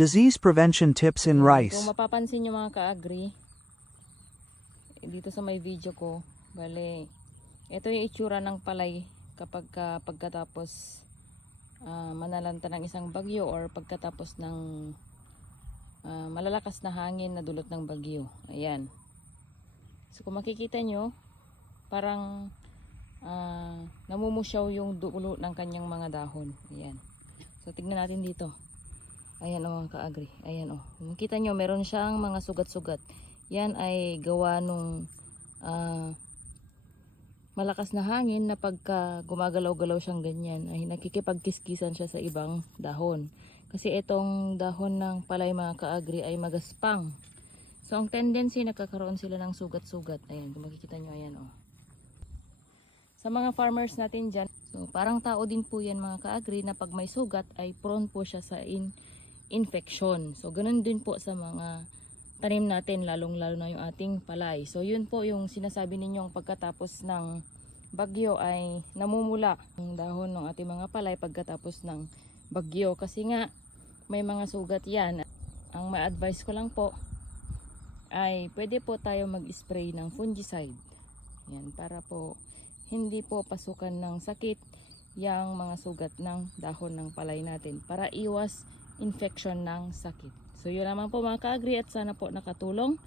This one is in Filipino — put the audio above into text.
Disease prevention tips in Kung rice. mapapansin nyo mga ka-agri, dito sa may video ko, bale, ito yung itsura ng palay kapag pagkatapos manalanta ng isang bagyo or pagkatapos ng malalakas na hangin na dulot ng bagyo. Ayan. So kung makikita nyo, parang namumusyaw yung dulo ng kanyang mga dahon. Ayan. So tignan natin dito. Ayan o mga ka-agri. Ayan o. Kung makita nyo, meron siyang mga sugat-sugat. Yan ay gawa nung malakas na hangin na pagka gumagalaw-galaw siyang ganyan ay nakikipagkiskisan siya sa ibang dahon. Kasi itong dahon ng palay mga ka-agri ay magaspang. So ang tendency nagkakaroon sila ng sugat-sugat. Ayan, kung makikita nyo, ayan o. Sa mga farmers natin dyan, so parang tao din po yan mga ka-agri na pag may sugat ay prone po siya sa infection. So ganun din po sa mga tanim natin, lalong-lalo na yung ating palay. So yun po yung sinasabi ninyong pagkatapos ng bagyo ay namumula ang dahon ng ating mga palay pagkatapos ng bagyo. Kasi nga may mga sugat yan. Ang ma-advise ko lang po ay pwede po tayo mag-spray ng fungicide. Yan, para po hindi po pasukan ng sakit yung mga sugat ng dahon ng palay natin para iwas infection ng sakit. So yun naman po mga ka-agri at sana po nakatulong.